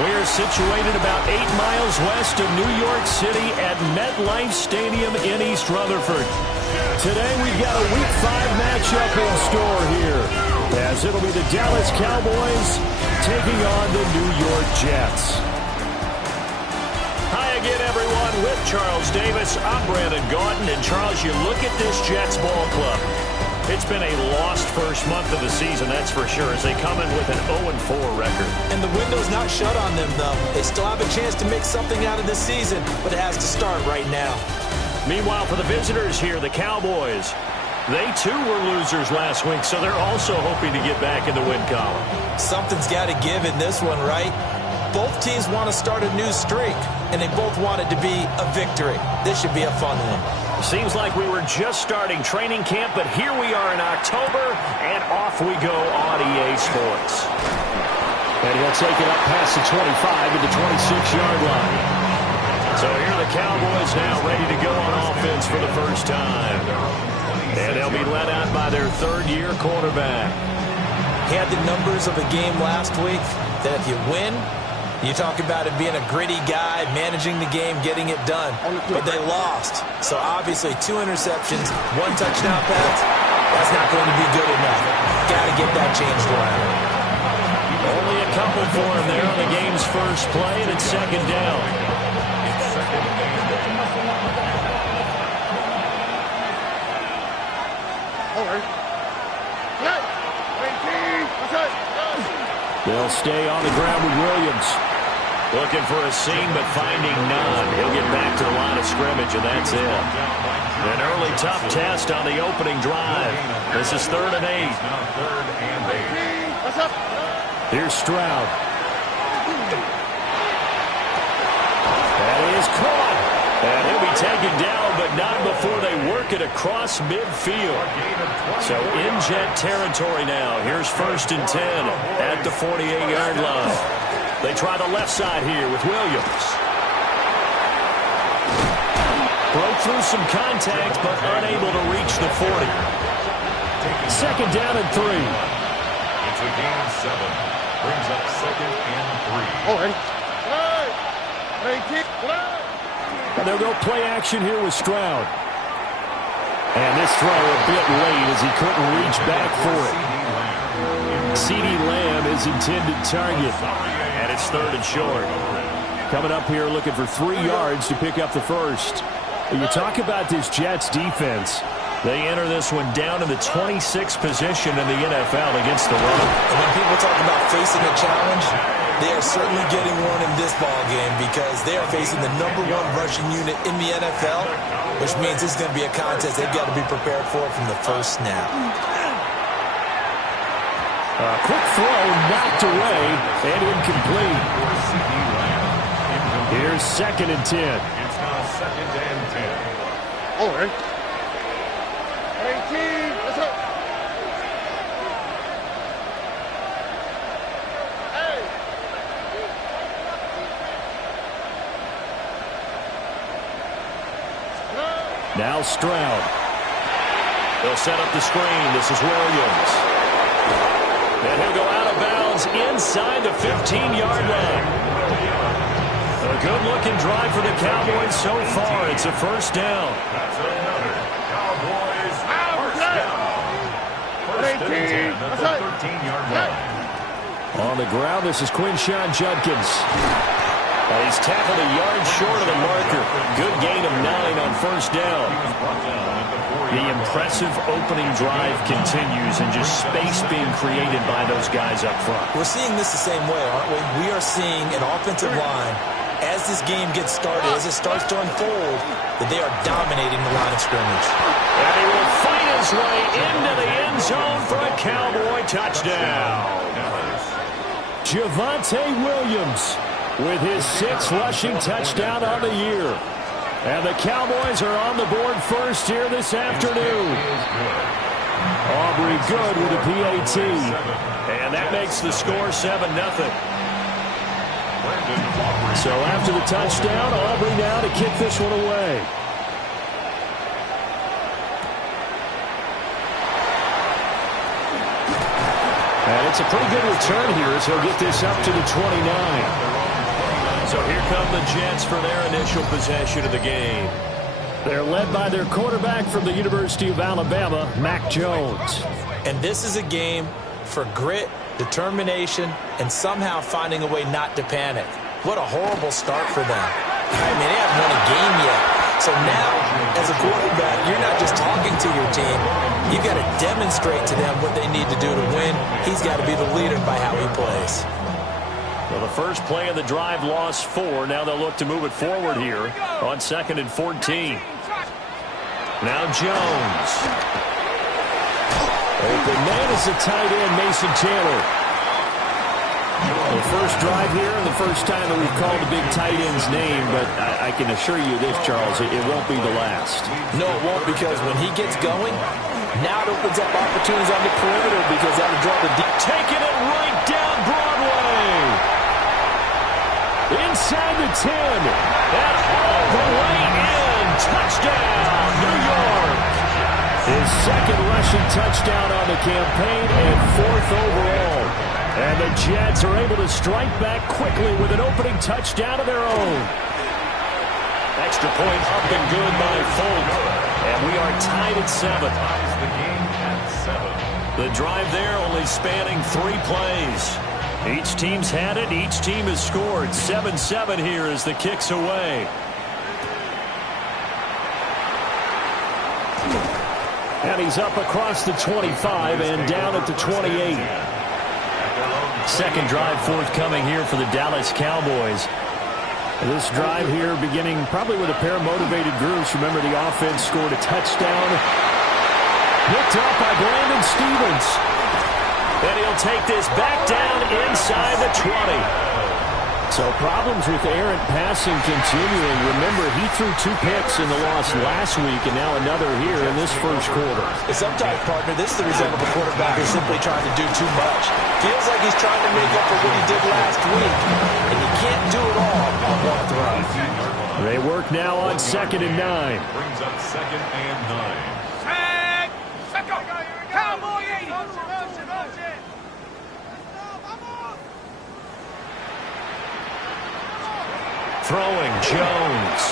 We are situated about 8 miles west of New York City at MetLife Stadium in East Rutherford. Today we've got a Week 5 matchup in store here, as it'll be the Dallas Cowboys taking on the New York Jets. Hi again, everyone. With Charles Davis, I'm Brandon Gaudin. And Charles, you look at this Jets ball club. It's been a lost first month of the season, that's for sure, as they come in with an 0-4 record. And the window's not shut on them, though. They still have a chance to make something out of this season, but it has to start right now. Meanwhile, for the visitors here, the Cowboys, they too were losers last week, so they're also hoping to get back in the win column. Something's got to give in this one, right? Both teams want to start a new streak, and they both want it to be a victory. This should be a fun one. Seems like we were just starting training camp, but here we are in October, and off we go on EA Sports. And he'll take it up past the 25 to the 26-yard line. So here are the Cowboys now ready to go on offense for the first time. And they'll be led out by their third-year quarterback. He had the numbers of a game last week that if you win, you talk about it being a gritty guy, managing the game, getting it done. But they lost. So obviously 2 interceptions, 1 touchdown pass. That's not going to be good enough. Got to get that changed around. Only a couple for him there on the game's first play, and it's second down. They'll stay on the ground with Williams. Looking for a seam, but finding none. He'll get back to the line of scrimmage, and that's it. An early tough test on the opening drive. This is 3rd and 8. Here's Stroud. That is caught. And he'll be taken down, but not before they work it across midfield. So in Jet territory now. Here's 1st and 10 at the 48-yard line. They try the left side here with Williams. Broke through some contact, but unable to reach the 40. Second down and 3. It's a gain of 7. Brings up 2nd and 3. And they'll go play action here with Stroud. And this throw a bit late as he couldn't reach back for it. CeeDee Lamb is intended target. And it's 3rd and short. Coming up here looking for 3 yards to pick up the first. You talk about this Jets defense. They enter this one down in the 26th position in the NFL against the run. And when people talk about facing a challenge, they are certainly getting one in this ball game because they are facing the #1 rushing unit in the NFL, which means this is going to be a contest they've got to be prepared for from the first snap. A quick throw knocked away and incomplete. Here's 2nd and 10. It's now 2nd and 10. All right. 18. Let's go. Now Stroud. They'll set up the screen. This is Williams. And he'll go out of bounds inside the 15-yard line. A good-looking drive for the Cowboys so far. It's a first down. That's another Cowboys first down. First and 10 at the 13-yard line. On the ground, this is Quinshon Judkins. He's tackled a yard short of the marker. Good gain of 9 on first down. The impressive opening drive continues and just space being created by those guys up front. We're seeing this the same way, aren't we? We are seeing an offensive line, as this game gets started, as it starts to unfold, that they are dominating the line of scrimmage. And he will fight his way into the end zone for a Cowboy touchdown. Javonte Williams with his 6th rushing touchdown on the year. And the Cowboys are on the board first here this afternoon. Aubrey good with a PAT. And that makes the score 7-0. So after the touchdown, Aubrey now to kick this one away. And it's a pretty good return here as he'll get this up to the 29. So here come the Jets for their initial possession of the game. They're led by their quarterback from the University of Alabama, Mac Jones. And this is a game for grit, determination, and somehow finding a way not to panic. What a horrible start for them. I mean, they haven't won a game yet. So now, as a quarterback, you're not just talking to your team. You've got to demonstrate to them what they need to do to win. He's got to be the leader by how he plays. Well, the first play of the drive lost 4. Now they'll look to move it forward here on 2nd and 14. Now Jones. Open man is the tight end, Mason Taylor. The first drive here and the first time that we've called the big tight end's name, but I can assure you this, Charles, it won't be the last. No, it won't, because when he gets going, now it opens up opportunities on the perimeter because that'll draw the deep. Taking it right down Broadway. Inside the 10. And all the way in. Touchdown, New York. His second rushing touchdown on the campaign and 4th overall. And the Jets are able to strike back quickly with an opening touchdown of their own. Extra point up and good by Folk. And we are tied at 7. The drive there only spanning 3 plays. Each team's had it. Each team has scored. 7-7 here as the kick's away. And he's up across the 25 and down at the 28. Second drive forthcoming here for the Dallas Cowboys. This drive here beginning probably with a pair of motivated groups. Remember, the offense scored a touchdown. Picked up by Brandon Stevens. And he'll take this back down inside the 20. So problems with errant passing continuing. Remember, he threw 2 picks in the loss last week and now another here in this first quarter. Sometimes, partner, this is the result of a quarterback who's simply trying to do too much. Feels like he's trying to make up for what he did last week. And you can't do it all on one throw. They work now on 2nd and 9. Brings up 2nd and 9. Throwing, Jones.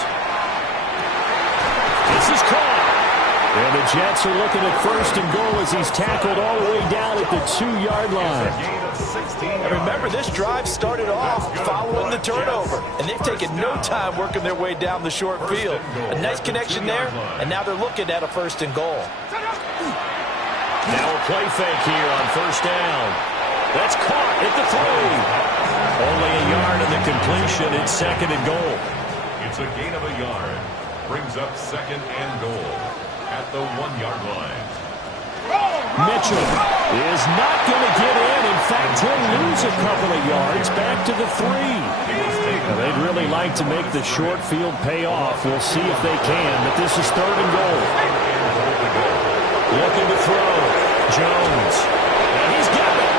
This is caught. And the Jets are looking at 1st and goal as he's tackled all the way down at the 2-yard line. And remember, this drive started off following the turnover. And they've taken no time working their way down the short field. A nice connection there, and now they're looking at a 1st and goal. Now a play fake here on 1st down. That's caught at the 3. Only a yard in the completion. It's 2nd and goal. It's a gain of a yard. Brings up 2nd and goal at the 1-yard line. Mitchell is not going to get in. In fact, he'll lose a couple of yards back to the 3. Now, they'd really like to make the short field pay off. We'll see if they can, but this is 3rd and goal. Looking to throw. Jones. And he's got it.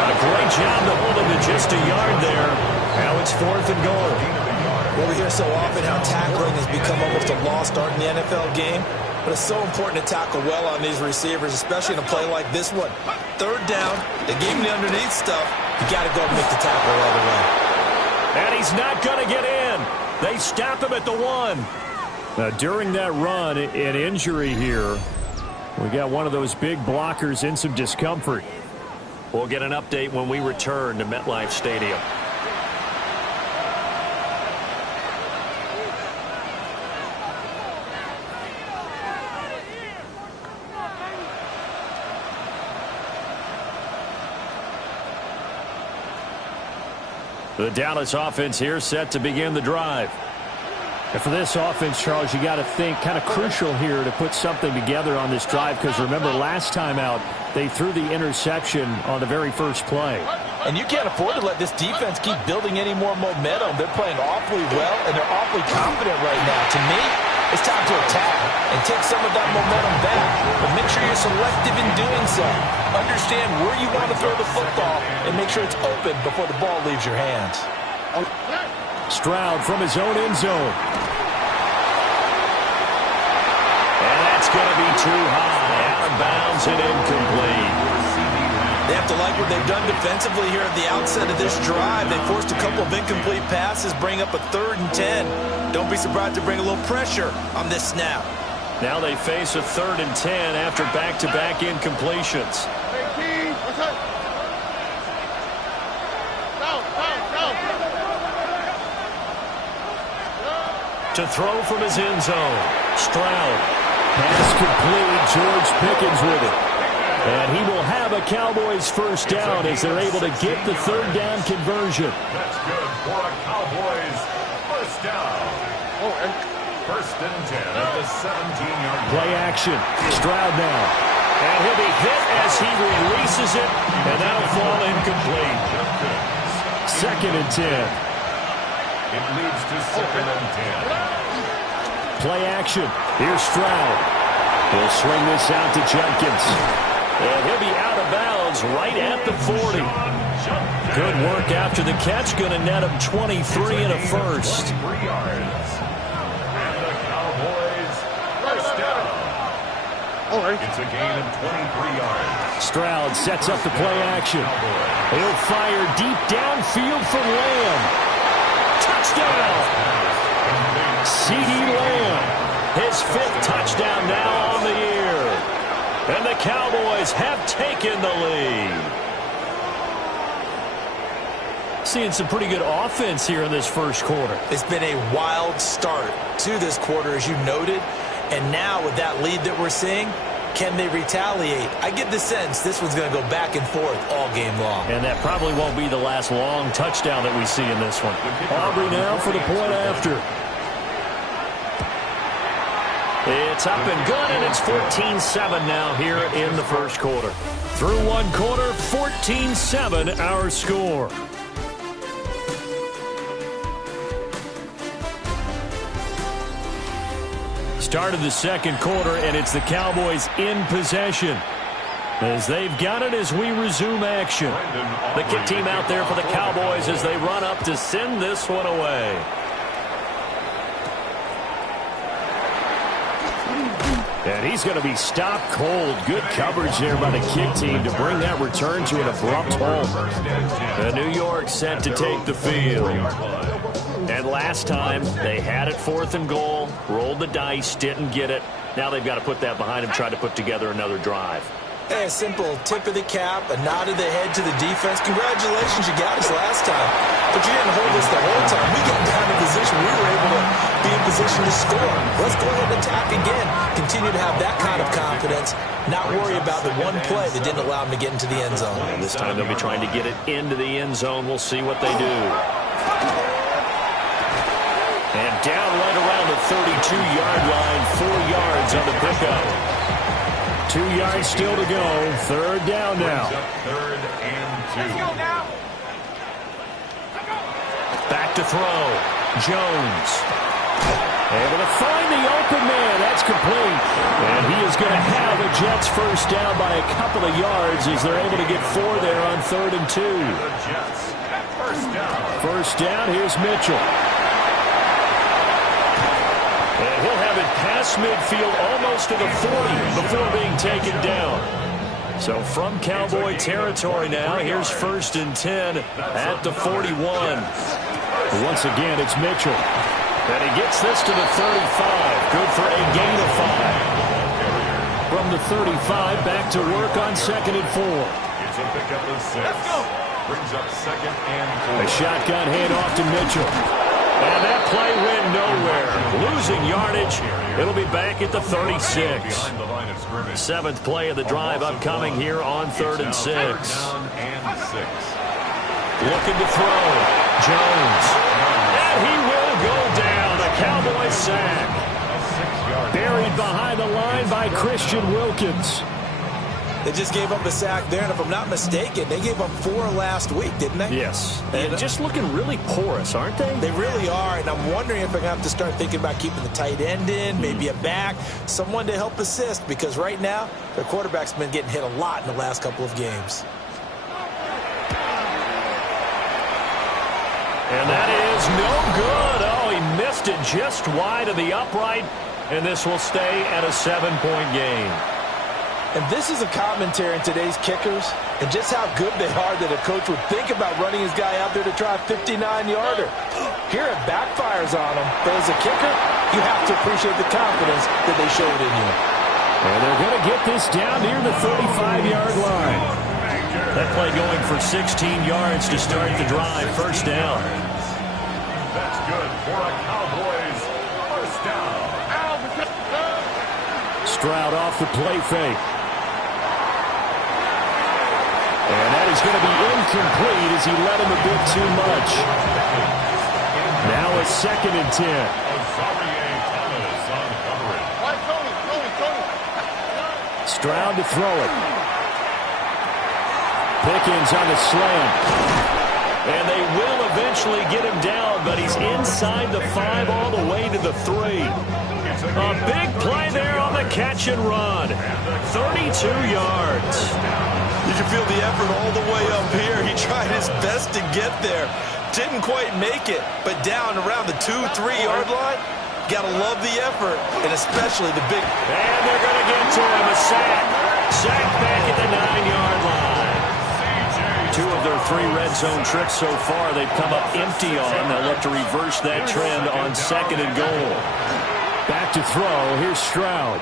A great job to hold him to just a yard there. Now it's 4th and goal. Well, we hear so often how tackling has become almost a lost art in the NFL game. But it's so important to tackle well on these receivers, especially in a play like this one. 3rd down, they gave him the underneath stuff. You got to go and make the tackle right away. And he's not going to get in. They stop him at the 1. Now, during that run, an injury here. We got one of those big blockers in some discomfort. We'll get an update when we return to MetLife Stadium. The Dallas offense here set to begin the drive. And for this offense, Charles, you got to think kind of crucial here to put something together on this drive, because remember last time out they threw the interception on the very first play. And you can't afford to let this defense keep building any more momentum. They're playing awfully well, and they're awfully confident right now. To me, it's time to attack and take some of that momentum back. But make sure you're selective in doing so. Understand where you want to throw the football and make sure it's open before the ball leaves your hands. Stroud from his own end zone. And that's going to be too high. Out of bounds and incomplete. They have to like what they've done defensively here at the outset of this drive. They forced a couple of incomplete passes, bring up a 3rd and 10. Don't be surprised to bring a little pressure on this snap. Now they face a 3rd and 10 after back-to-back incompletions. To throw from his end zone. Stroud. Pass complete. George Pickens with it. And he will have a Cowboys first down as they're able to get the 3rd down conversion. That's good for a Cowboys first down. 1st and 10 at the 17-yard line. Play action. Stroud now. And he'll be hit as he releases it. And that'll fall incomplete. 2nd and 10. It leads to 2nd and 10. Play action. Here's Stroud. He'll swing this out to Jenkins. And he'll be out of bounds right at the 40. Good work after the catch. Going to net him 23 and a first. 23 yards. And the Cowboys first down. It's a gain of 23 yards. Stroud sets up the play action. He'll fire deep downfield from Lamb. Touchdown! C.D. Lamb, his 5th touchdown now on the year. And the Cowboys have taken the lead. Seeing some pretty good offense here in this first quarter. It's been a wild start to this quarter, as you noted. And now with that lead that we're seeing, can they retaliate? I get the sense this one's going to go back and forth all game long. And that probably won't be the last long touchdown that we see in this one. Aubrey now for the point after. It's up and good, and it's 14-7 now here in the first quarter. Through one quarter, 14-7 our score. Start of the second quarter, and it's the Cowboys in possession as they've got it as we resume action. The kick team out there for the Cowboys as they run up to send this one away. And he's going to be stopped cold. Good coverage there by the kick team to bring that return to an abrupt halt. The New York set to take the field. And last time, they had it 4th and goal, rolled the dice, didn't get it. Now they've got to put that behind them, try to put together another drive. Hey, a simple tip of the cap, a nod of the head to the defense. Congratulations, you got us last time. But you didn't hold us the whole time. We got down in position. We were able to be in position to score. Let's go ahead and attack again. Continue to have that kind of confidence. Not worry about the one play that didn't allow them to get into the end zone. And this time they'll be trying to get it into the end zone. We'll see what they do. And down right around the 32-yard line, 4 yards on the pickup. 2 yards still to go. 3rd down now. 3rd and 2. Let's go now. Back to throw. Jones. Able to find the open man. That's complete. And he is going to have a Jets first down by a couple of yards as they're able to get 4 there on 3rd and 2. The Jets first down. First down. Here's Mitchell. And he'll have it past midfield almost to the 40 before being taken down. So from Cowboy territory now, here's 1st and 10 at the 41. Once again, it's Mitchell. And he gets this to the 35. Good for a gain of 5. From the 35, back to work on 2nd and 4. It's a pickup of 6. Let's go. Brings up 2nd and 4. A shotgun handoff to Mitchell. And that play went nowhere. Losing yardage. It'll be back at the 36. 7th play of the drive upcoming here on 3rd and 6. Looking to throw. Jones. And he will go down. A Cowboys sack. Buried behind the line by Christian Wilkins. They just gave up a sack there, and if I'm not mistaken, they gave up 4 last week, didn't they? Yes. And just looking really porous, aren't they? They really are, and I'm wondering if they're going to have to start thinking about keeping the tight end in, maybe a back, someone to help assist, because right now, their quarterback's been getting hit a lot in the last couple of games. And that is no good. Oh, he missed it just wide of the upright, and this will stay at a 7-point game. And this is a commentary in today's kickers and just how good they are that a coach would think about running his guy out there to try a 59-yarder. Here it backfires on him, but as a kicker, you have to appreciate the confidence that they showed in you. And they're going to get this down near the 35-yard line. That play going for 16 yards to start the drive. First down. That's good for a Cowboys first down. Stroud off the play fake. And that is going to be incomplete as he led him a bit too much. Now a 2nd and 10. Stroud to throw it. Pickens on the slant. And they will eventually get him down, but he's inside the 5 all the way to the 3. A big play there on the catch and run. 32 yards. You can feel the effort all the way up here. He tried his best to get there. Didn't quite make it, but down around the 2-3-yard line, got to love the effort, and especially the big. And they're going to get to him, a sack. Sack back at the 9-yard line. 2 of their 3 red zone trips so far they've come up empty on. They'll look to reverse that trend on 2nd and goal. Back to throw. Here's Stroud.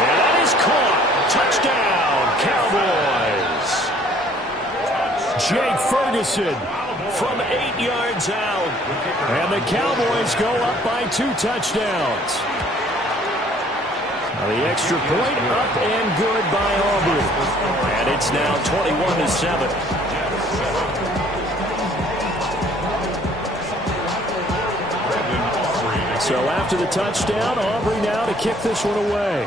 And that is caught. Touchdown, Cowboys. Jake Ferguson from 8 yards out. And the Cowboys go up by 2 touchdowns. Now the extra point up and good by Aubrey. And it's now 21-7. So after the touchdown, Aubrey now to kick this one away.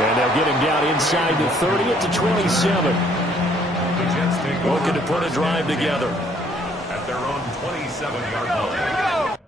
And they'll get him down inside the 30 at the 27. Looking to put a drive together. At their own 27-yard line.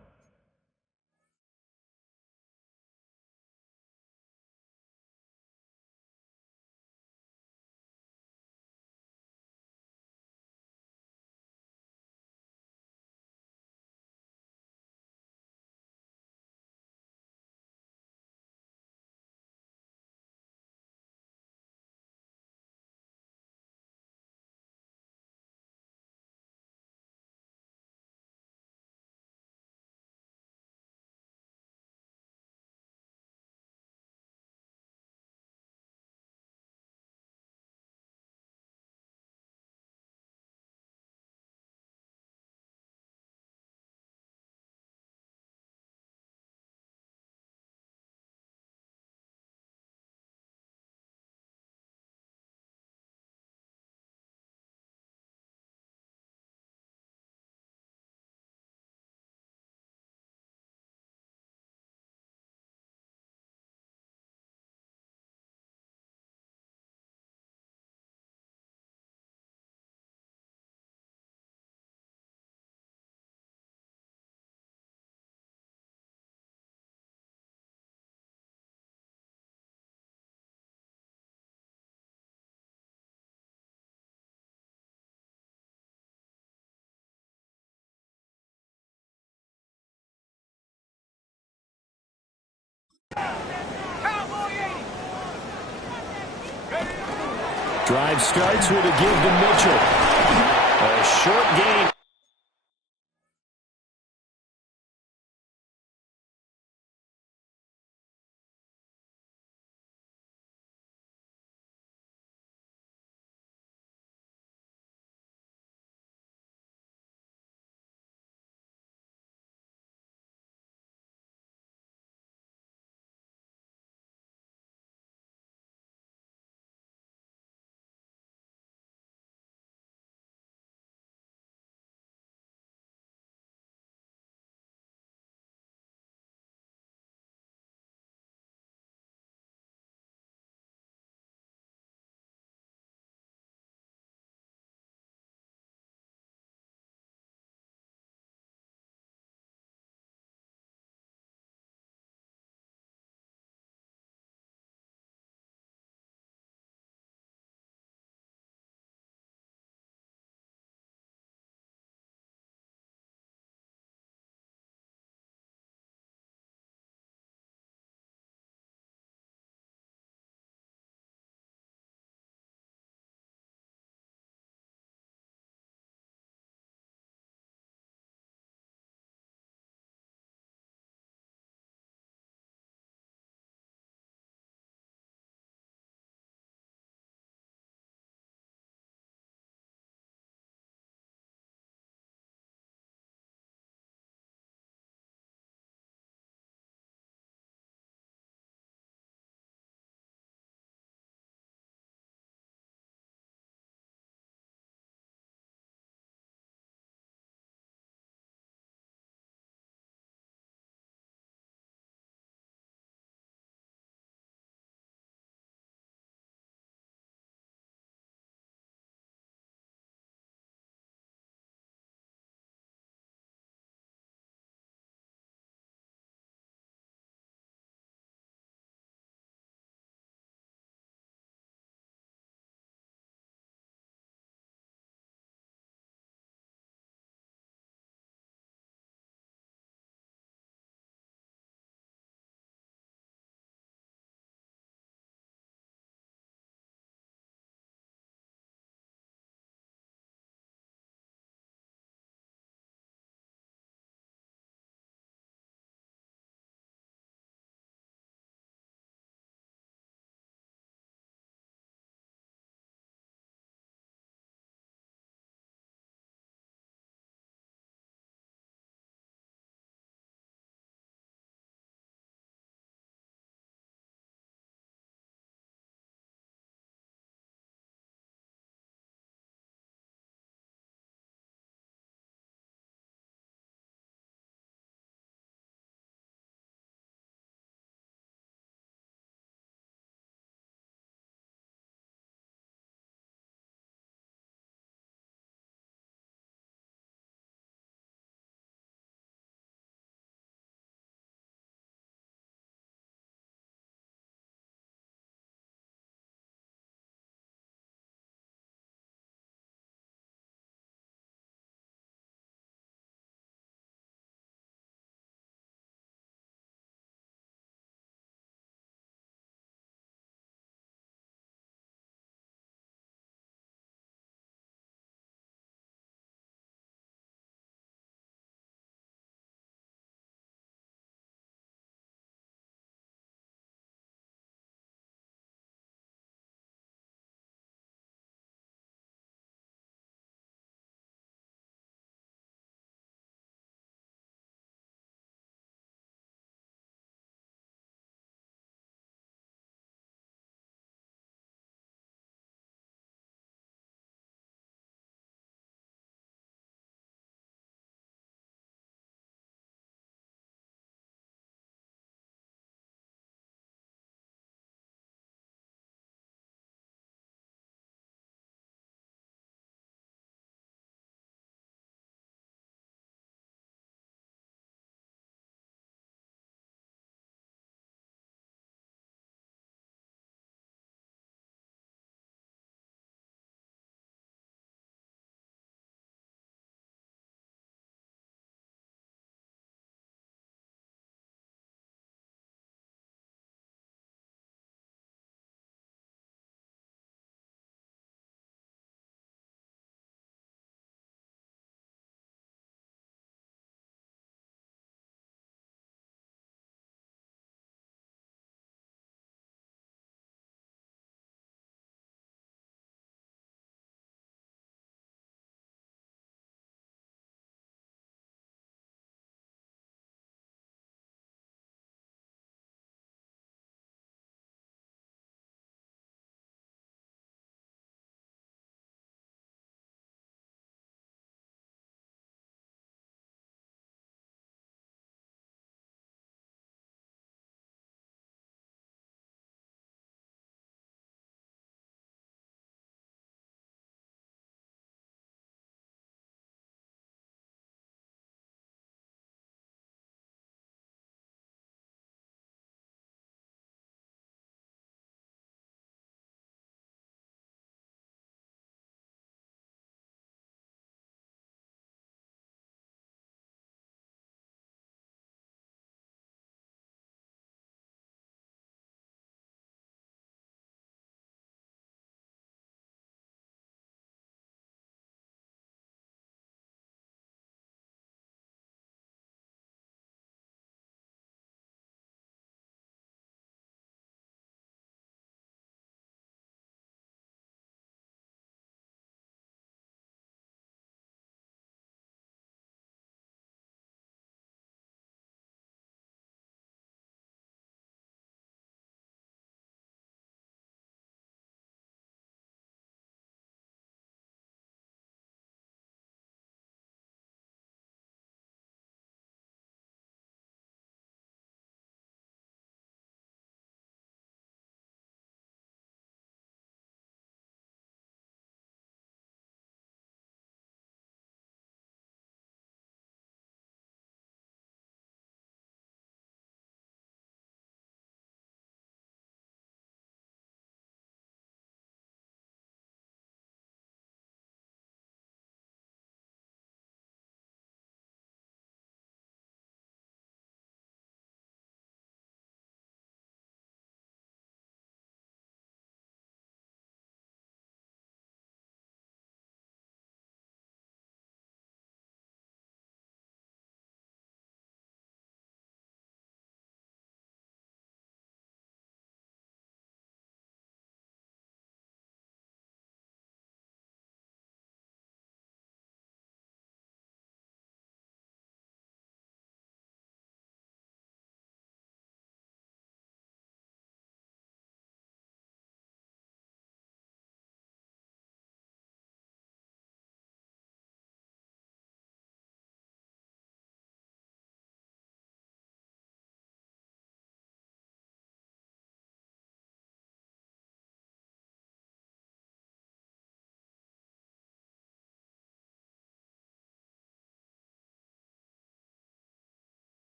Drive starts with a give to Mitchell. A short gain.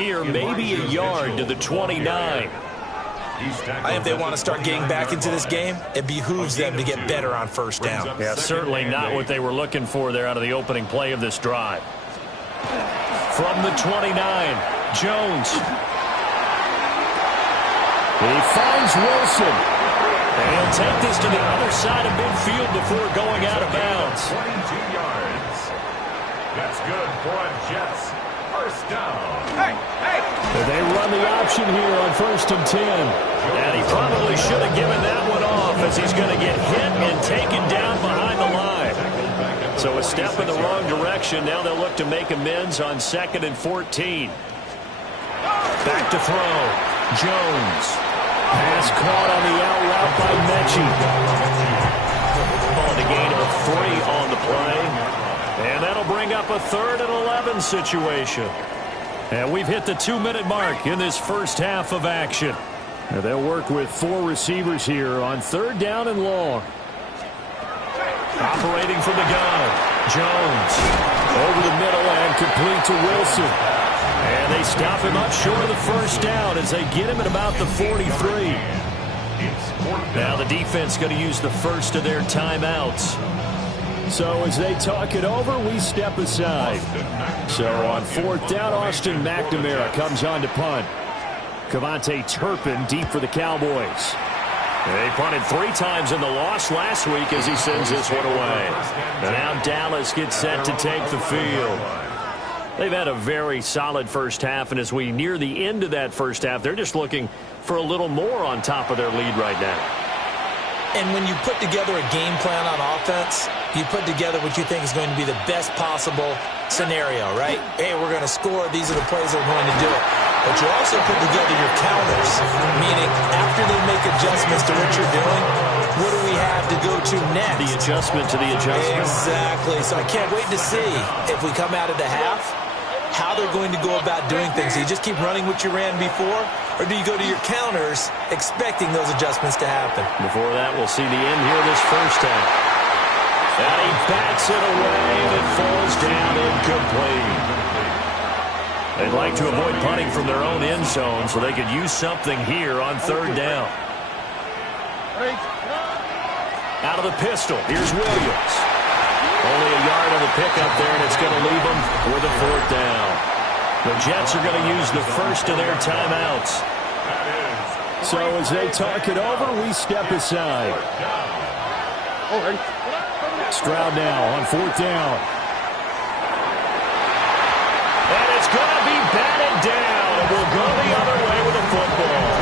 Here, maybe a yard to the 29. I think they want to start getting back into this game. It behooves them to get better on first down. Yeah, certainly not what they were looking for there out of the opening play of this drive. From the 29, Jones. He finds Wilson. And take this to the other side of midfield before going out of bounds. 22 yards. That's good for a Jets first down. They run the option here on 1st and 10. And he probably should have given that one off as he's going to get hit and taken down behind the line. So a step in the wrong direction. Now they'll look to make amends on 2nd and 14. Back to throw. Jones. Pass caught on the out route by Mechie. On the gain of 3 on the play. And that'll bring up a 3rd and 11 situation. And we've hit the 2-minute mark in this first half of action. And they'll work with 4 receivers here on 3rd down and long. Operating from the gun. Jones. Over the middle and complete to Wilson. And they stop him up short of the first down as they get him at about the 43. Now the defense going to use the first of their timeouts. So as they talk it over, we step aside. So on 4th down, Austin McNamara comes on to punt. Cavante Turpin deep for the Cowboys. They punted 3 times in the loss last week as he sends this one away. And now Dallas gets set to take the field. They've had a very solid first half, and as we near the end of that first half, they're just looking for a little more on top of their lead right now. And when you put together a game plan on offense, you put together what you think is going to be the best possible scenario, right? Hey, we're going to score. These are the plays that are going to do it. But you also put together your counters, meaning after they make adjustments to what you're doing, what do we have to go to next? The adjustment to the adjustment. Exactly. So I can't wait to see if we come out of the half, how they're going to go about doing things. Do you just keep running what you ran before, or do you go to your counters expecting those adjustments to happen? Before that, we'll see the end here this first half. And he bats it away, and it falls down incomplete. They'd like to avoid punting from their own end zone so they could use something here on 3rd down. Out of the pistol, here's Williams. Only a yard on the pickup there, and it's going to leave them with a 4th down. The Jets are going to use the first of their timeouts. So as they talk it over, we step aside. Stroud now on 4th down. And it's going to be batted down. And we'll go the other way with the football.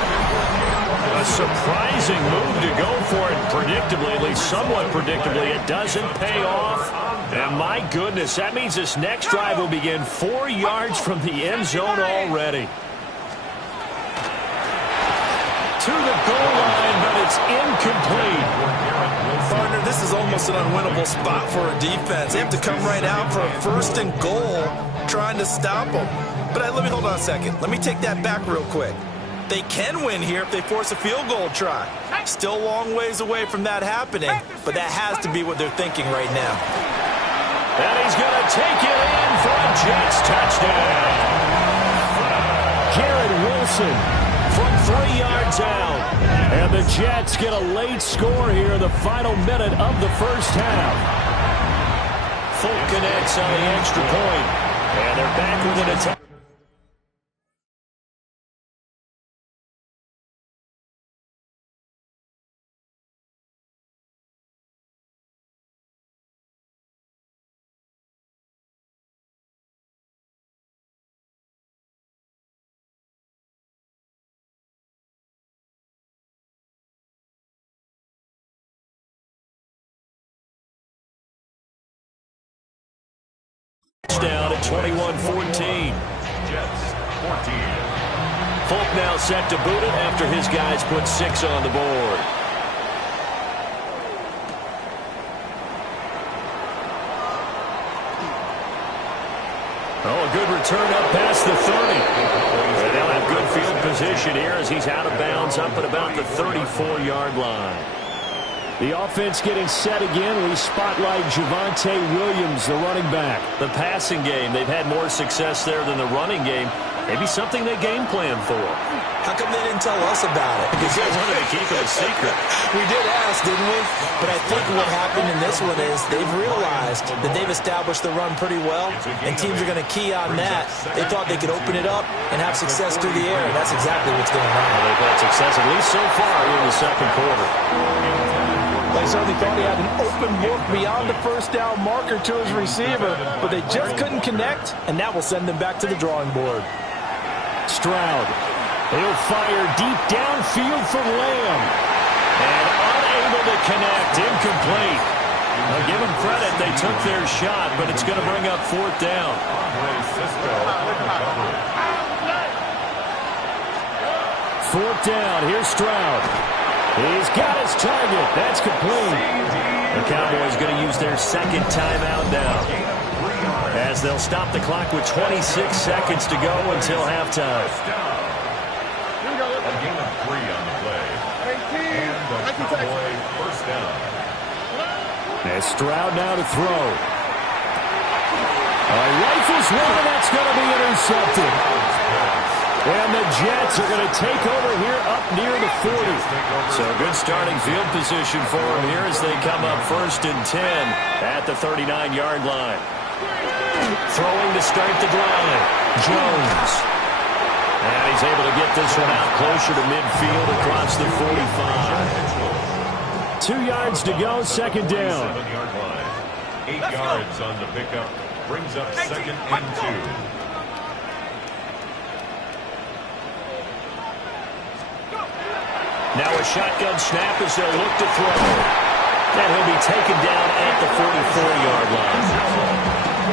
A surprising move to go for it predictably, at least somewhat predictably. It doesn't pay off. And my goodness, that means this next drive will begin 4 yards from the end zone already. To the goal line, but it's incomplete. Partner, this is almost an unwinnable spot for a defense. They have to come right out for a 1st and goal trying to stop them. But let me hold on a second. Let me take that back real quick. They can win here if they force a field goal try. Still a long ways away from that happening, but that has to be what they're thinking right now. And he's going to take it in for a Jets touchdown. Garrett Wilson from 3 yards out. And the Jets get a late score here in the final minute of the first half. Folk connects on the extra point. And they're back with an attack. Down at 21-14. Jets 14. Folk now set to boot it after his guys put 6 on the board. Oh, a good return up past the 30. And they'll have good field position here as he's out of bounds up at about the 34-yard line. The offense getting set again. We spotlight Javonte Williams, the running back. The passing game, they've had more success there than the running game. Maybe something they game plan for. How come they didn't tell us about it? Because they wanted to keep it a secret. We did ask, didn't we? But I think what happened in this one is they've realized that they've established the run pretty well, and teams are going to key on that. They thought they could open it up and have success through the air, and that's exactly what's going on. Well, they've had success, at least so far, in the second quarter. They certainly thought he had an open look beyond the first down marker to his receiver, but they just couldn't connect, and that will send them back to the drawing board. Stroud. He'll fire deep downfield for Lamb. And unable to connect. Incomplete. Now, give them credit. They took their shot, but it's going to bring up fourth down. Fourth down. Here's Stroud. He's got his target. That's complete. The Cowboys going to use their second timeout now, as they'll stop the clock with 26 seconds to go until halftime. A gain of 3 on the play. And the Cowboy first down. As Stroud now to throw. A rifles one, that's going to be intercepted. And the Jets are going to take over here up near the 40. So good starting field position for them here as they come up 1st and 10 at the 39-yard line. Throwing to start the drive. Jones. And he's able to get this one out closer to midfield across the 45. 2 yards to go, second down. 7-yard line. 8 yards on the pickup. Brings up 2nd and 2. Now a shotgun snap as they'll look to throw. And he'll be taken down at the 44-yard line.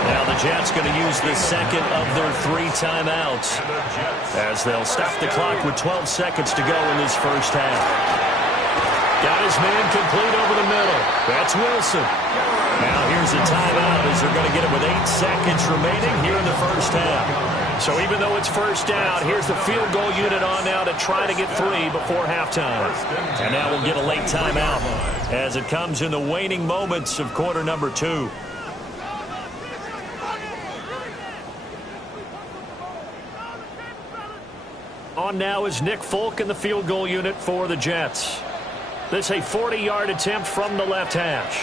Now the Jets going to use the second of their 3 timeouts, as they'll stop the clock with 12 seconds to go in this first half. Got his man complete over the middle. That's Wilson. Now here's a timeout as they're going to get it with 8 seconds remaining here in the first half. So even though it's first down, here's the field goal unit on now to try to get 3 before halftime. And now we'll get a late timeout as it comes in the waning moments of quarter number 2. On now is Nick Folk in the field goal unit for the Jets. This a 40-yard attempt from the left hash.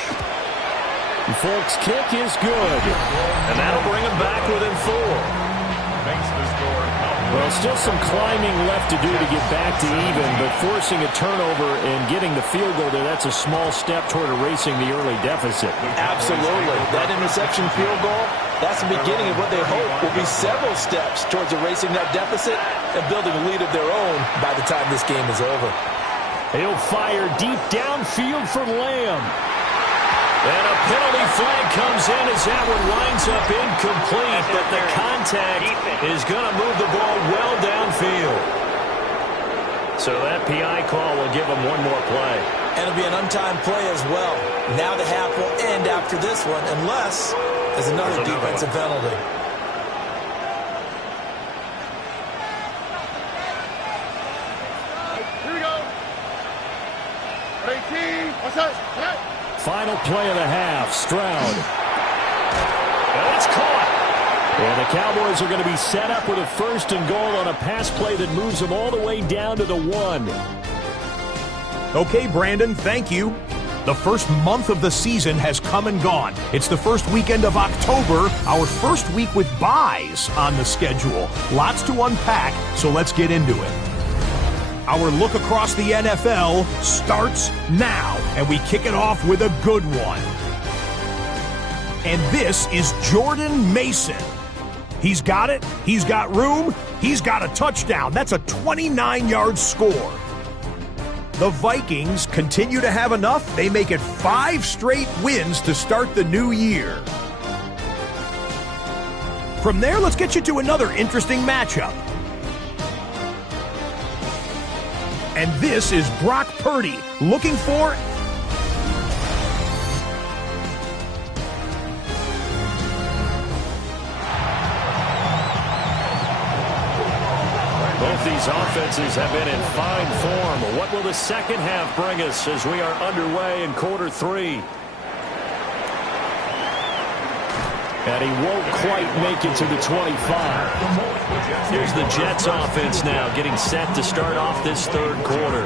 Folk's kick is good. And that'll bring him back within 4. Well, still some climbing left to do to get back to even, but forcing a turnover and getting the field goal there, that's a small step toward erasing the early deficit. Absolutely. That interception field goal, that's the beginning of what they hope will be several steps towards erasing that deficit and building a lead of their own by the time this game is over. He'll fire deep downfield for Lamb. And a penalty flag comes in as that one winds up incomplete, but the contact is going to move the ball well downfield. So that PI call will give them one more play. And it'll be an untimed play as well. Now the half will end after this one, unless there's another defensive penalty. Here we go. 18. What's up? Final play of the half, Stroud. And it's caught. And the Cowboys are going to be set up with a 1st and goal on a pass play that moves them all the way down to the 1. Okay, Brandon, thank you. The first month of the season has come and gone. It's the first weekend of October, our first week with byes on the schedule. Lots to unpack, so let's get into it. Our look across the NFL starts now, and we kick it off with a good one. And this is Jordan Mason. He's got it, he's got room, he's got a touchdown. That's a 29-yard score. The Vikings continue to have enough. They make it 5 straight wins to start the new year. From there, let's get you to another interesting matchup. And this is Brock Purdy looking for... Both these offenses have been in fine form. What will the second half bring us as we are underway in quarter 3? And he won't quite make it to the 25. Here's the Jets offense now getting set to start off this third quarter.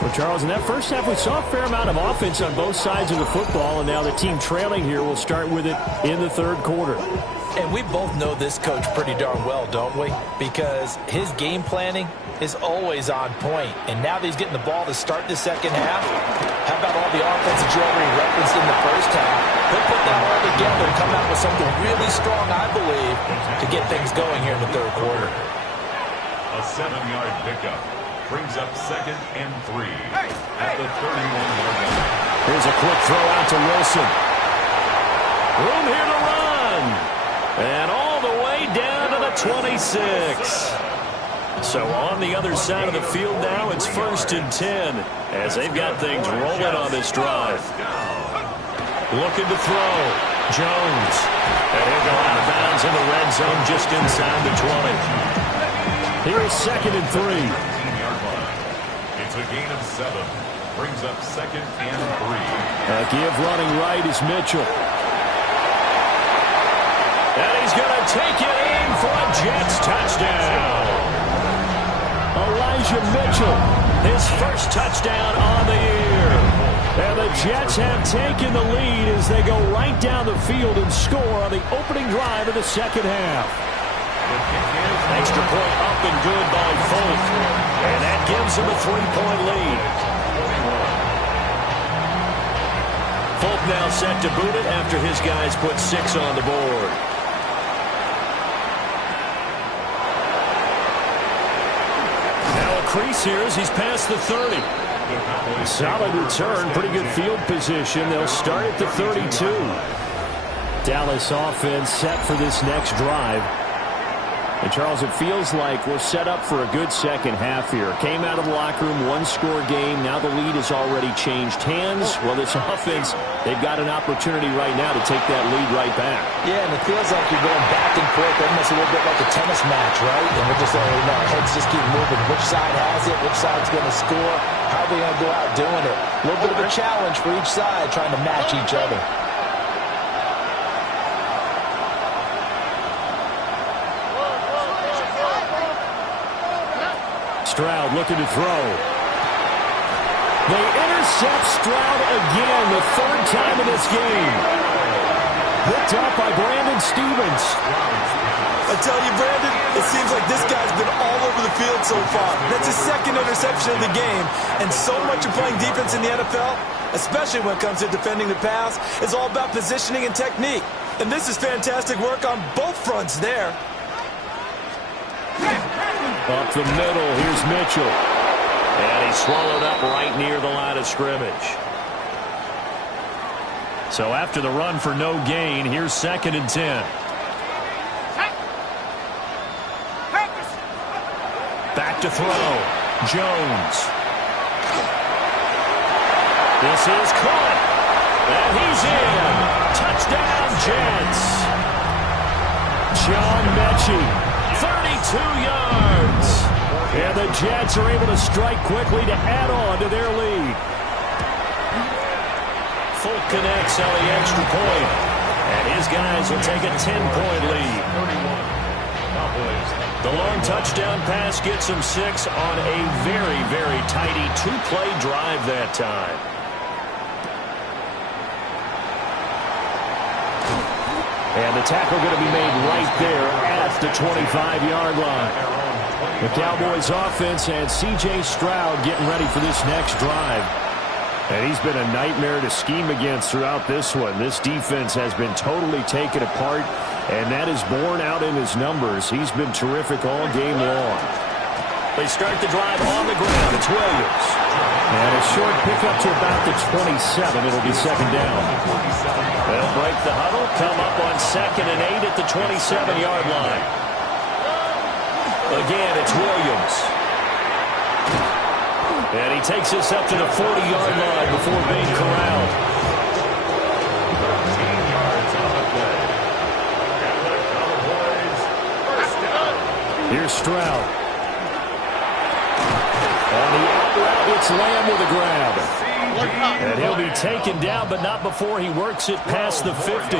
Well, Charles, in that first half, we saw a fair amount of offense on both sides of the football, and now the team trailing here will start with it in the third quarter. And we both know this coach pretty darn well, don't we? Because his game planning is always on point. And now that he's getting the ball to start the second half, how about all the offense that you already referenced in the first half? He'll put them all together and come out with something really strong, I believe, to get things going here in the third quarter. A 7-yard pickup brings up 2nd and 3 at the 31-yard line. Here's a quick throw out to Wilson. Room here to run. And all the way down to the 26. So on the other side of the field now, it's 1st and 10 as they've got things rolling on this drive. Looking to throw. Jones. And he'll go out of bounds in the red zone just inside the 20. Here's 2nd and 3. It's a gain of 7. Brings up 2nd and 3. A give running right is Mitchell. And he's going to take it in for a Jets touchdown. Elijah Mitchell, his first touchdown on the year. And the Jets have taken the lead as they go right down the field and score on the opening drive of the second half. Extra point up and good by Folk. And that gives him a 3-point lead. Folk now set to boot it after his guys put 6 on the board. Crease here as he's past the 30. Solid return, pretty good field position. They'll start at the 32. Dallas offense set for this next drive. And Charles, it feels like we're set up for a good second half here. Came out of the locker room, one-score game. Now the lead has already changed hands. Well, this offense, they've got an opportunity right now to take that lead right back. Yeah, and it feels like you're going back and forth, almost a little bit like a tennis match, right? And we're just saying, our heads just keep moving. Which side has it? Which side's going to score? How are they going to go out doing it? A little bit of a challenge for each side, trying to match each other. Stroud looking to throw. They intercept Stroud again, the 3rd time in this game. Picked up by Brandon Stevens. I tell you, Brandon, it seems like this guy's been all over the field so far. That's his 2nd interception of the game. And so much of playing defense in the NFL, especially when it comes to defending the pass, is all about positioning and technique. And this is fantastic work on both fronts there. Up the middle, here's Mitchell. And he's swallowed up right near the line of scrimmage. So after the run for no gain, here's 2nd and 10. Back to throw. Jones. This is caught. And he's in. Touchdown, Jets. John Mechie. 32 yards. And the Jets are able to strike quickly to add on to their lead. Folk connects on the extra point. And his guys will take a 10-point lead. The long touchdown pass gets them 6 on a very, very tidy 2-play drive that time. And the tackle going to be made right there at the 25-yard line. The Cowboys offense and C.J. Stroud getting ready for this next drive. And he's been a nightmare to scheme against throughout this one. This defense has been totally taken apart, and that is borne out in his numbers. He's been terrific all game long. They start the drive on the ground. It's Williams. And a short pickup to about the 27. It'll be 2nd down. They'll break the huddle, come up on 2nd and 8 at the 27-yard line. Again, it's Williams. And he takes us up to the 40-yard line before being corralled. 13 yards on the play. And the Cowboys first down. Here's Stroud. On the out route, it's Lamb with a grab. And he'll be taken down, but not before he works it past the 50.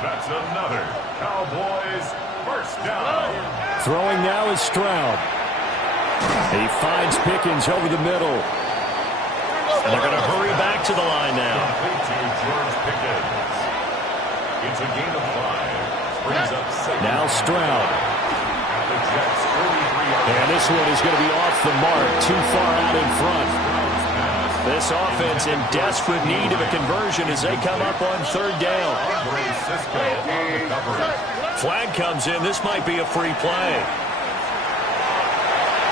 That's another Cowboys first down. Throwing now is Stroud. He finds Pickens over the middle. And they're going to hurry back to the line now. Complete to George Pickens. It's a gain of 5. Brings up second. Now Stroud. At the Jets' 43-yard And this one is going to be off the mark, too far out in front. This offense in desperate need of a conversion as they come up on third down. Flag comes in. This might be a free play.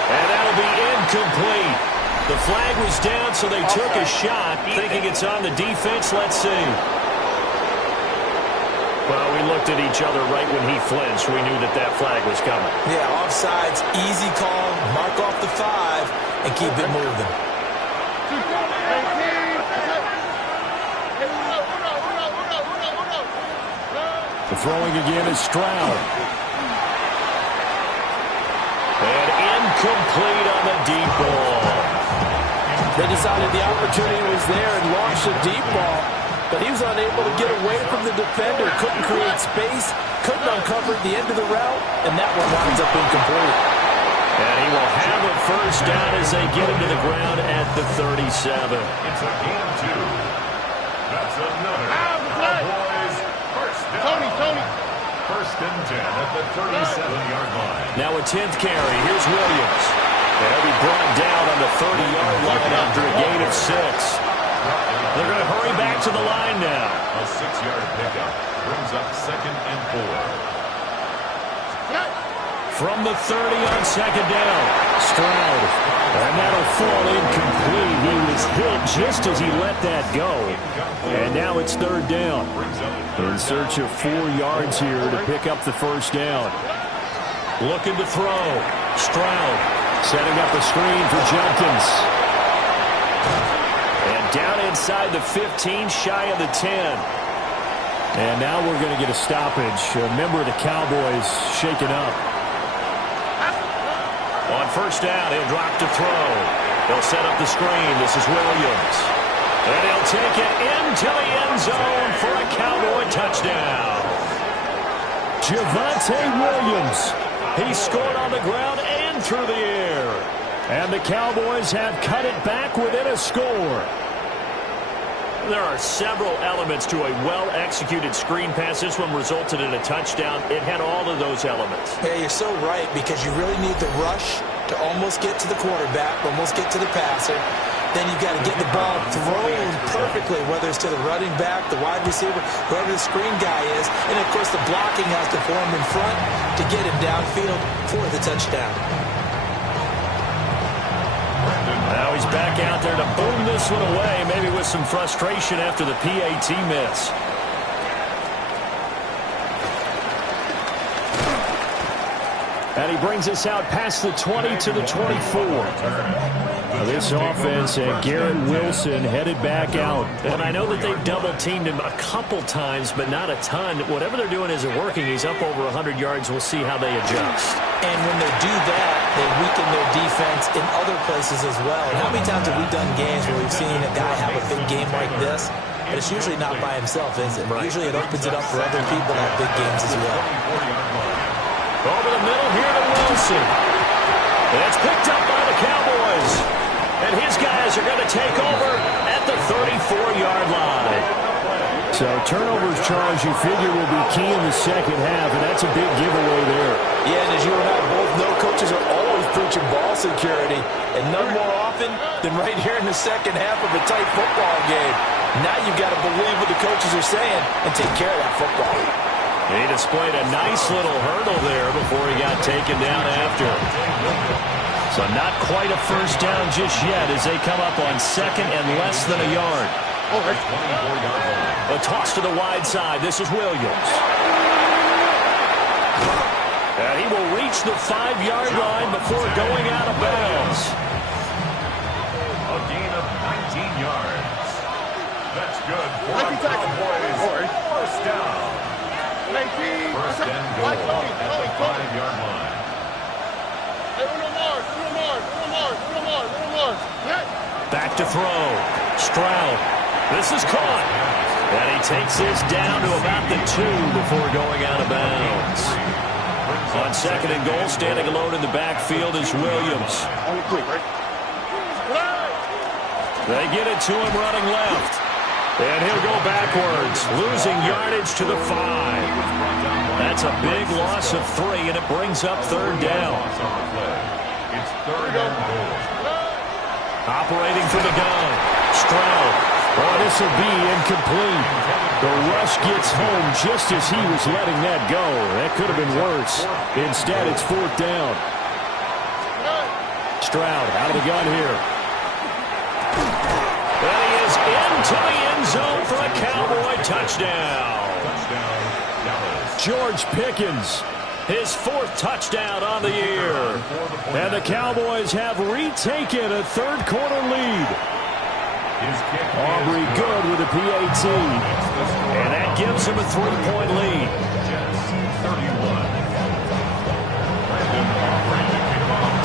And that'll be incomplete. The flag was down, so they took a shot, thinking it's on the defense. Let's see. Well, we looked at each other right when he flinched. We knew that that flag was coming. Yeah, offsides, easy call, mark off the 5, and keep it moving. The throwing again is Stroud. And incomplete on the deep ball. They decided the opportunity was there and launched a deep ball, but he was unable to get away from the defender, couldn't create space, couldn't uncover the end of the route, and that one winds up incomplete. And he will have a first down as they get him to the ground at the 37. It's a gain of 2. That's another Cowboys first down. Tony. First and 10 at the 37-yard line. Now a 10th carry. Here's Williams. They'll be brought down on the 30-yard line after a gain of 6. They're going to hurry back to the line now. A 6-yard pickup brings up second and 4. From the 30 on second down, Stroud. And that'll fall incomplete. He was hit just as he let that go. And now it's third down. In search of 4 yards here to pick up the first down. Looking to throw. Stroud setting up a screen for Jenkins. And down inside the 15, shy of the 10. And now we're going to get a stoppage. A member of the Cowboys shaken up. On first down, he'll drop to throw. He'll set up the screen. This is Williams. And he'll take it into the end zone for a Cowboy touchdown. Javonte Williams. He scored on the ground and through the air. And the Cowboys have cut it back within a score. There are several elements to a well-executed screen pass. This one resulted in a touchdown. It had all of those elements. Yeah, you're so right, because you really need the rush to almost get to the quarterback, almost get to the passer. Then you've got to get the ball thrown perfectly, whether it's to the running back, the wide receiver, whoever the screen guy is. And, of course, the blocking has to form in front to get him downfield for the touchdown. Now he's back out there to boom this one away, maybe with some frustration after the PAT miss. And he brings us out past the 20 to the 24. This offense and Garrett Wilson headed back out. And I know that they've double-teamed him a couple times, but not a ton. Whatever they're doing isn't working. He's up over 100 yards. We'll see how they adjust. And when they do that, they weaken their defense in other places as well. And how many times have we done games where we've seen a guy have a big game like this? But it's usually not by himself, is it? Right. Usually it opens it up for other people to have big games as well. Over the middle here to Wilson. And it's picked up by the Cowboys. And his guys are going to take over at the 34-yard line. So turnovers, Charles, you figure will be key in the second half, and that's a big giveaway there. Yeah, and as you and I both know, coaches are always preaching ball security, and none more often than right here in the second half of a tight football game. Now you've got to believe what the coaches are saying and take care of that football. He displayed a nice little hurdle there before he got taken down after. So not quite a first down just yet as they come up on second and less than a yard. A toss to the wide side. This is Williams. And he will reach the 5-yard line before going out of bounds. A gain of 19 yards. That's good for the Cowboys. First down. First and goal at the 5-yard line. Back to throw. Stroud. This is caught. And he he takes this down to about the 2 before going out of bounds. On second and goal, standing alone in the backfield is Williams. They get it to him running left. And he'll go backwards, losing yardage to the 5. That's a big loss of 3, and it brings up third down. It's third and goal. Operating from the gun, Stroud. Oh, this will be incomplete. The rush gets home just as he was letting that go. That could have been worse. Instead, it's fourth down. Stroud out of the gun here. And he is into the end zone for a Cowboy touchdown. George Pickens, his 4th touchdown on the year. And the Cowboys have retaken a third-quarter lead. Aubrey good with a PAT. And that gives him a 3-point lead.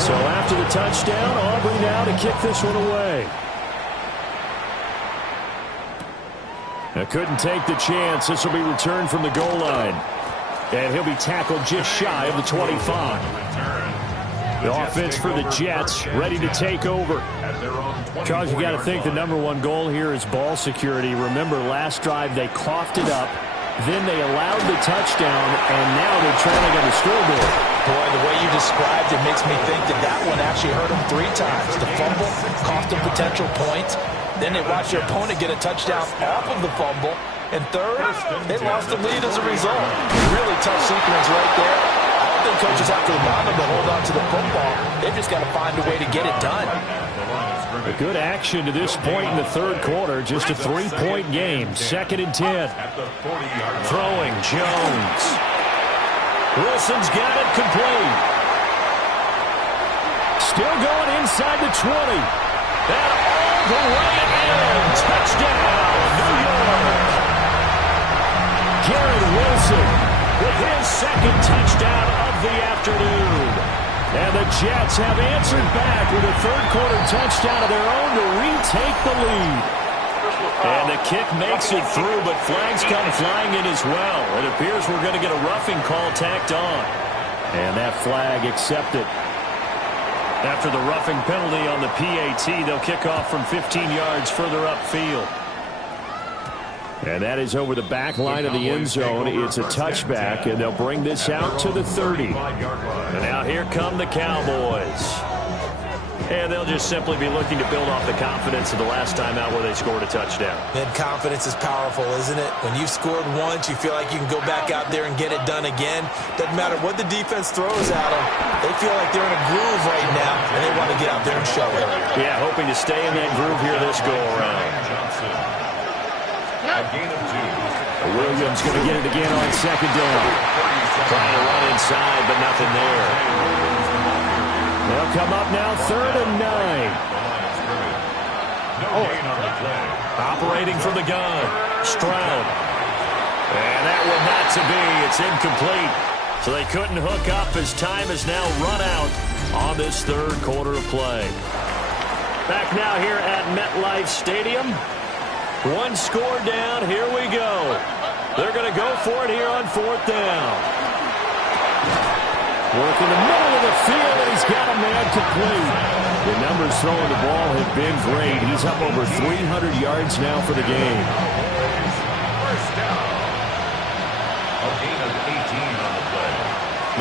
So after the touchdown, Aubrey now to kick this one away. Now couldn't take the chance. This will be returned from the goal line. And he'll be tackled just shy of the 25. The offense for the Jets ready to take over. Charles, you got to think the #1 goal here is ball security. Remember, last drive they coughed it up. Then they allowed the touchdown, and now they're trailing on the scoreboard. Boy, the way you described it makes me think that one actually hurt them 3 times. The fumble cost them potential points. Then they watched their opponent get a touchdown off of the fumble. And third, they lost the lead as a result. Really tough sequence right there. I don't think coaches have to remind them to hold on to the football. They've just got to find a way to get it done. A good action to this point in the third quarter. Just a 3-point game. 2nd and 10. Throwing Jones. Wilson's got it complete. Still going inside the 20. And all the way in. Touchdown, New York. Garrett Wilson with his 2nd touchdown of the afternoon. And the Jets have answered back with a third-quarter touchdown of their own to retake the lead. And the kick makes it through, but flags come flying in as well. It appears we're going to get a roughing call tacked on. And that flag accepted. After the roughing penalty on the PAT, they'll kick off from 15 yards further upfield. And that is over the back line of the end zone. It's a touchback, and they'll bring this out to the 30. And now here come the Cowboys. And they'll just simply be looking to build off the confidence of the last time out where they scored a touchdown. And confidence is powerful, isn't it? When you've scored once, you feel like you can go back out there and get it done again. Doesn't matter what the defense throws at them. They feel like they're in a groove right now, and they want to get out there and show it. Yeah, hoping to stay in that groove here this go-around. Williams going to get it again on 2nd down. Trying to run inside, but nothing there. They'll come up now 3rd and 9. Operating from the gun, Stroud. And that one not to be. It's incomplete. So they couldn't hook up as time has now run out on this third quarter of play. Back now here at MetLife Stadium. 1 score down. Here we go. They're going to go for it here on 4th down. Work in the middle of the field, and he's got a man complete. The numbers throwing the ball have been great. He's up over 300 yards now for the game. First down. A gain of 18 on the play.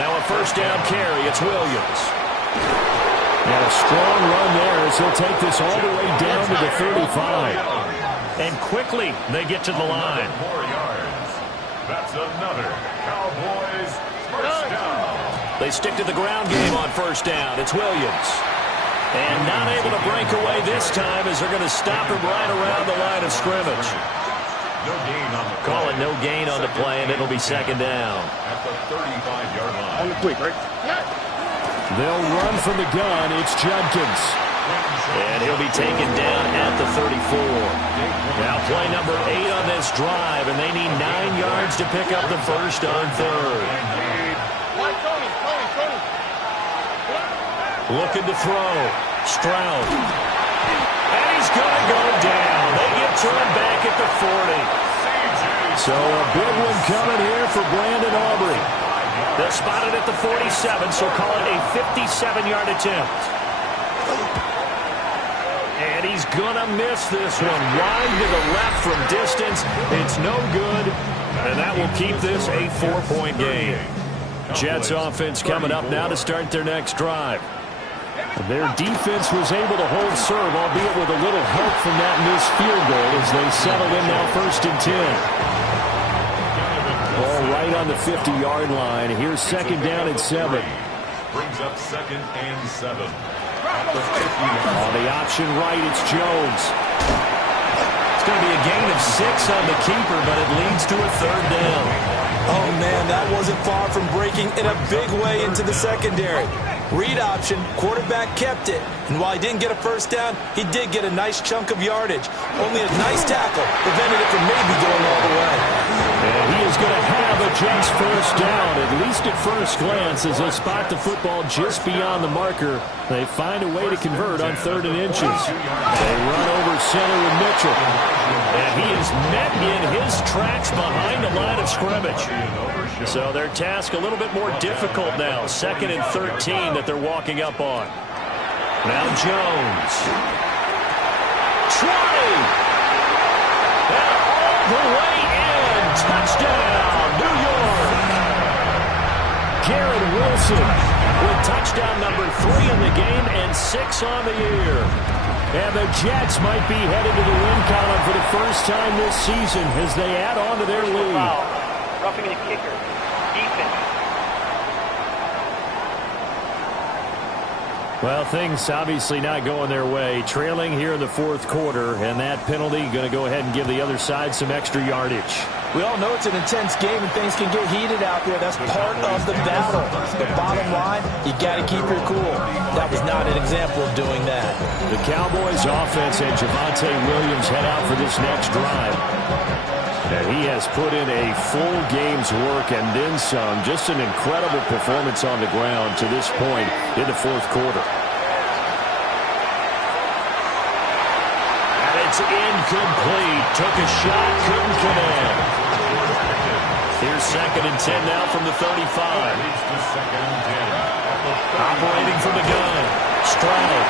Now a first down carry. It's Williams. And a strong run there as he'll take this all the way down to the 35. And quickly they get to the line. 4 yards. That's another Cowboys first down. They stick to the ground game on first down. It's Williams. And not able to break away this time as they're going to stop him right around the line of scrimmage. No gain on the play. Call it no gain on the play, and it'll be 2nd down. At the 35-yard line. They'll run from the gun. It's Judkins. And he'll be taken down at the 34. Now play number 8 on this drive, and they need 9 yards to pick up the first on 3rd. Looking to throw. Stroud. And he's going to go down. They get to him back at the 40. So a big one coming here for Brandon Aubrey. They'll spot it at the 47, so call it a 57-yard attempt. And he's going to miss this one. Wide to the left from distance. It's no good. And that will keep this a 4-point game. Jets offense coming up now to start their next drive. Their defense was able to hold serve, albeit with a little help from that missed field goal as they settle in now 1st and 10. Ball right on the 50-yard line. Here's 2nd down and 7. Brings up 2nd and 7. On the option right, it's Jones. It's going to be a gain of 6 on the keeper, but it leads to a 3rd down. Oh, man, that wasn't far from breaking in a big way into the secondary. Read option, quarterback kept it. And while he didn't get a 1st down, he did get a nice chunk of yardage. Only a nice tackle prevented it from maybe going all the way. And he is going to have a Jets 1st down, at least at first glance, as they spot the football just beyond the marker. They find a way to convert on 3rd and inches. They run over center with Mitchell. And he is met in his tracks behind the line of scrimmage. So their task a little bit more difficult now. 2nd and 13 that they're walking up on. Now Jones. 20. And all the way in. Touchdown, New York. Garrett Wilson with touchdown number 3 in the game and 6 on the year. And the Jets might be headed to the win column for the first time this season as they add on to their lead. Roughing the kicker. Defense. Well, things obviously not going their way. Trailing here in the 4th quarter, and that penalty going to go ahead and give the other side some extra yardage. We all know it's an intense game and things can get heated out there. That's part of the battle. The bottom line, you got to keep your cool. That was not an example of doing that. The Cowboys offense and Javonte Williams head out for this next drive. And he has put in a full game's work and then some. Just an incredible performance on the ground to this point in the 4th quarter. And it's incomplete. Took a shot, couldn't connect. Here's 2nd and 10 now from the 35. Operating from the gun. Stroud.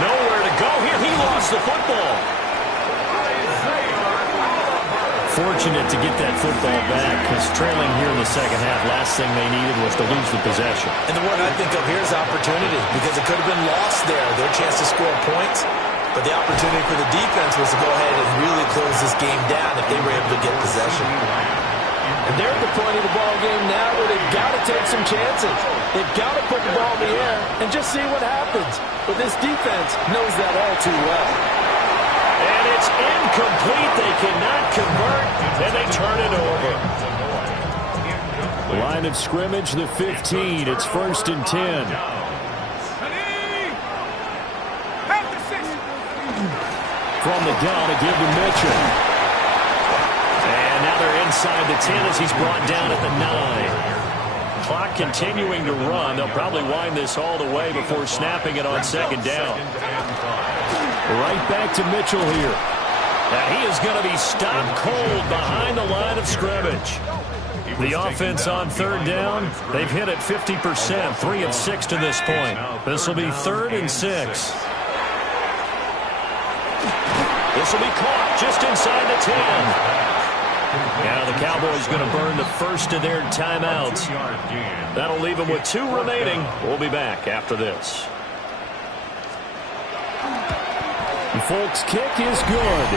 Nowhere to go here. He lost the football. Fortunate to get that football back because trailing here in the 2nd half, last thing they needed was to lose the possession. And the one I think of here is opportunity because it could have been lost there. Their chance to score points. But the opportunity for the defense was to go ahead and really close this game down if they were able to get possession. And they're at the point of the ball game now where they've got to take some chances. They've got to put the ball in the air and just see what happens. But this defense knows that all too well. And it's incomplete. They cannot convert, and they turn it over. Line of scrimmage, the 15. It's 1st and 10. From the gun, a give to Mitchell. And now they're inside the 10 as he's brought down at the 9. Clock continuing to run. They'll probably wind this all the way before snapping it on 2nd down. Right back to Mitchell here. And he is going to be stopped cold behind the line of scrimmage. The offense on 3rd down, they've hit it 50%, 3 of 6 to this point. This will be 3rd and 6. This will be caught just inside the 10. Now the Cowboys going to burn the first of their timeouts. That'll leave them with 2 remaining. We'll be back after this. The Folks' kick is good.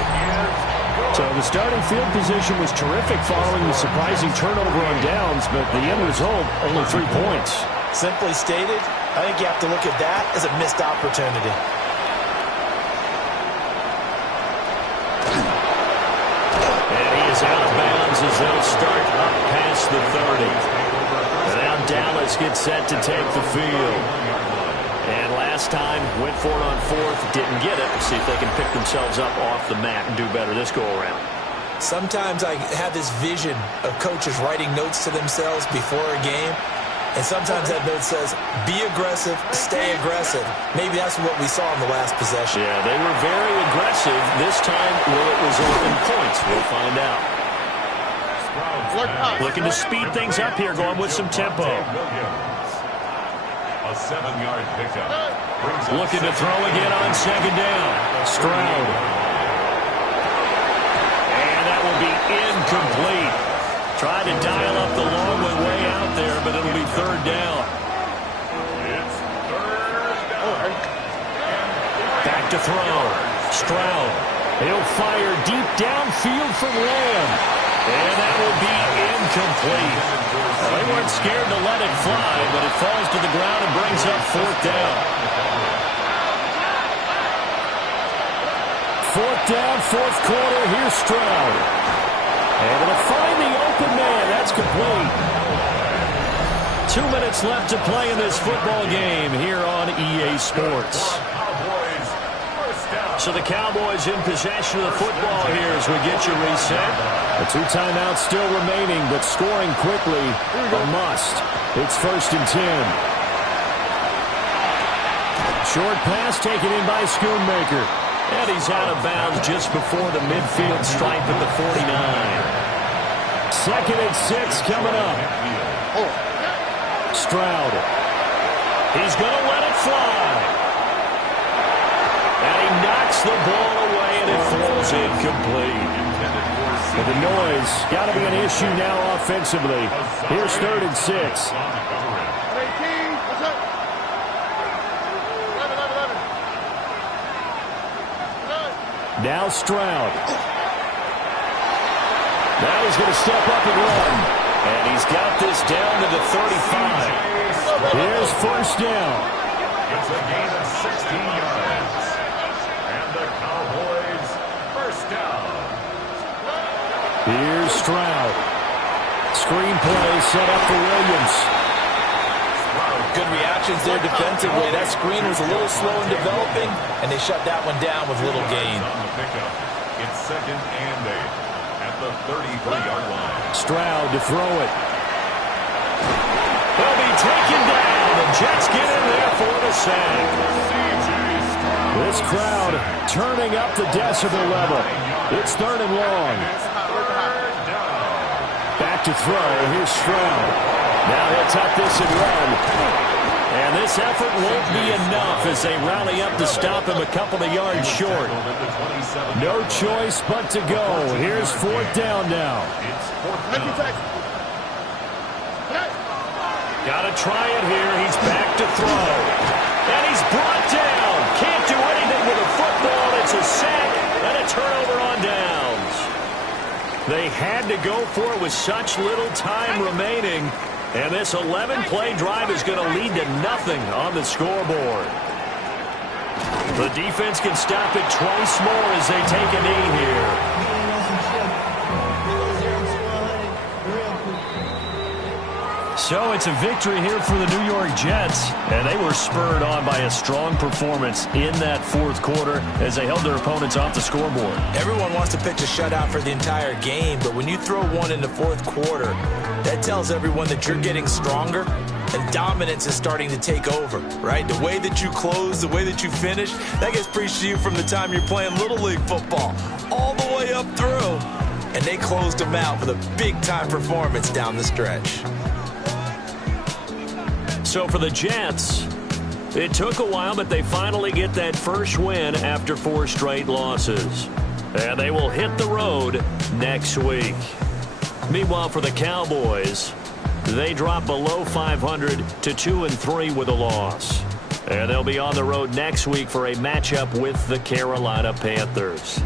So the starting field position was terrific following the surprising turnover on downs, but the end result, only 3 points. Simply stated, I think you have to look at that as a missed opportunity. And he is out of bounds as they'll start up past the 30. And now Dallas gets set to take the field. And last time, went for it on 4th, didn't get it. See if they can pick themselves up off the mat and do better this go-around. Sometimes I have this vision of coaches writing notes to themselves before a game, and sometimes that note says, be aggressive, stay aggressive. Maybe that's what we saw in the last possession. Yeah, they were very aggressive. This time, will it result in points? We'll find out. Looking to speed things up here, going with some tempo. A 7-yard pickup. Looking to throw again on second down. Stroud. And that will be incomplete. Tried to dial up the long way out there, but it'll be third down. It's third down. Back to throw. Stroud. He'll fire deep downfield from Lamb. And that will be incomplete. Well, they weren't scared to let it fly, but it falls to the ground and brings up fourth down. Fourth down, fourth quarter. Here's Stroud. Able to find the open man. That's complete. 2 minutes left to play in this football game here on EA Sports. So the Cowboys in possession of the football here as we get you reset. The 2 timeouts still remaining, but scoring quickly a must. It's 1st and 10. Short pass taken in by Schoonmaker. And he's out of bounds just before the midfield stripe at the 49. 2nd and 6 coming up. Stroud. He's going to let it fly. And he knocks the ball away, and it falls incomplete. But the noise got to be an issue now offensively. Here's 3rd and 6. Now Stroud. Now he's going to step up and run. And he's got this down to the 35. Here's 1st down. It's a gain of 16 yards. And the Cowboys 1st down. Here's Stroud. Screen play set up for Williams. Good reactions there defensively. That screen was a little slow in developing, and they shut that one down with little gain. It's 2nd and 8 at the 33-yard line. Stroud to throw it. He'll be taken down. The Jets get in there for the sack. This crowd turning up the decibel level. It's 3rd and long. Back to throw. Here's Stroud. Now he'll tuck this and run. And this effort won't be enough as they rally up to stop him a couple of yards short. No choice but to go. Here's 4th down now. Got to try it here. He's back to throw. And he's brought down. Can't do anything with a football. It's a sack and a turnover on downs. They had to go for it with such little time remaining. And this 11-play drive is going to lead to nothing on the scoreboard. The defense can stop it twice more as they take a knee here. So it's a victory here for the New York Jets, and they were spurred on by a strong performance in that 4th quarter as they held their opponents off the scoreboard. Everyone wants to pitch a shutout for the entire game, but when you throw one in the 4th quarter, that tells everyone that you're getting stronger and dominance is starting to take over, right? The way that you close, the way that you finish, that gets preached to you from the time you're playing Little League football all the way up through. And they closed them out with a big-time performance down the stretch. So for the Jets, it took a while, but they finally get that first win after 4 straight losses. And they will hit the road next week. Meanwhile, for the Cowboys, they drop below 500 to 2-3 with a loss. And they'll be on the road next week for a matchup with the Carolina Panthers.